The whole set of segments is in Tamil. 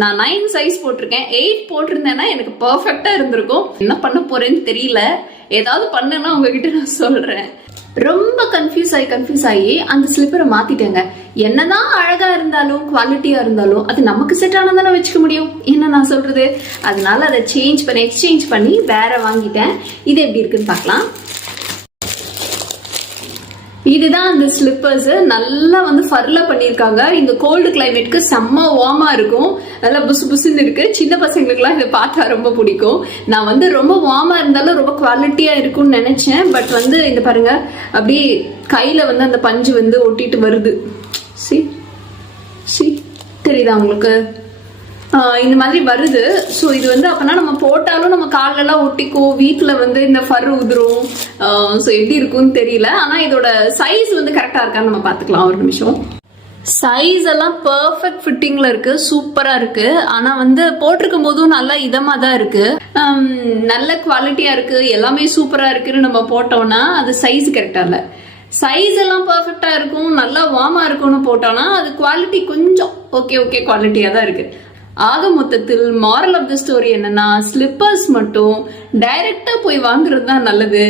நான் 9 சைஸ் போட்டிருக்கேன். 8 போட்டிருந்தேன்னா எனக்கு பர்ஃபெக்டா இருந்திருக்கும். என்ன பண்ண போறேன்னு தெரியல. ஏதாவது பண்ணுன்னா உங்ககிட்ட நான் சொல்றேன். ரொம்ப கன்ஃபியூஸ் ஆகி அந்த ஸ்லிப்பரை மாத்திட்டேங்க. என்னதான் அழகா இருந்தாலும் குவாலிட்டியா இருந்தாலும் அது நமக்கு செட் ஆனதானே வச்சுக்க முடியும். என்ன நான் சொல்றது, அதனால அதை எக்ஸ்சேஞ்ச் பண்ணி வேற வாங்கிட்டேன். இது எப்படி இருக்குன்னு பார்க்கலாம். இதுதான் அந்த ஸ்லிப்பர்ஸ். நல்லா ஃபர்ல பண்ணிருக்காங்க. இந்த கோல்டு கிளைமேட்க்கு செம்ம வார்மா இருக்கும். நல்லா புசு புசுன்னு இருக்கு. சின்ன பசங்களுக்குலாம் இதை பார்த்தா ரொம்ப பிடிக்கும். நான் ரொம்ப வார்மா இருந்தாலும் ரொம்ப குவாலிட்டியா இருக்கும்னு நினைச்சேன். பட் இந்த பாருங்க, அப்படியே கையில அந்த பஞ்சு ஒட்டிட்டு வருது. தெரியுதா உங்களுக்கு? இந்த மாதிரி வருது. ஸோ இது அப்பனா நம்ம போட்டாலும் நம்ம காலெல்லாம் ஒட்டிக்கும், வீட்டில் இந்த ஃபர் உதிரும். ஸோ எப்படி இருக்கும்னு தெரியல. ஆனால் இதோட சைஸ் கரெக்டாக இருக்கான்னு நம்ம பார்த்துக்கலாம். ஒரு நிமிஷம். சைஸ் எல்லாம் பர்ஃபெக்ட் ஃபிட்டிங்ல இருக்கு, சூப்பரா இருக்கு. ஆனா போட்டிருக்கும் போதும் நல்லா இதமா தான் இருக்கு, நல்ல குவாலிட்டியா இருக்கு, எல்லாமே சூப்பரா இருக்குன்னு நம்ம போட்டோம்னா அது சைஸ் கரெக்டா இல்ல. சைஸ் எல்லாம் பர்ஃபெக்டா இருக்கும், நல்லா வார்மா இருக்கும்னு போட்டோம்னா அது குவாலிட்டி கொஞ்சம் ஓகே குவாலிட்டியா தான் இருக்கு. ஆக மொத்தத்தில் மாரல் ஆஃப் தி ஸ்டோரி என்னன்னா, ஸ்லிப்பர்ஸ் மட்டும் டைரக்டா போய் வாங்குறது தான் நல்லது.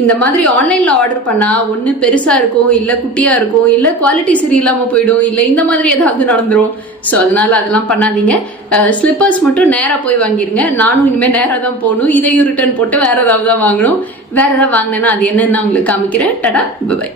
இந்த மாதிரி ஆன்லைன்ல ஆர்டர் பண்ணா ஒண்ணு பெருசா இருக்கும், இல்ல குட்டியா இருக்கும், இல்ல குவாலிட்டி சரியில்லாம போயிடும், இல்ல இந்த மாதிரி ஏதாவது நடந்துரும். ஸோ அதனால அதெல்லாம் பண்ணாதீங்க. ஸ்லிப்பர்ஸ் மட்டும் நேரா போய் வாங்கிருங்க. நானும் இனிமேல் நேரா தான் போகணும். இதையும் ரிட்டர்ன் போட்டு வேற ஏதாவது தான் வாங்கணும். வேற ஏதாவது வாங்கினேன்னா அது என்னன்னு நான் உங்களுக்கு காமிக்கிறேன். டாடா, பை.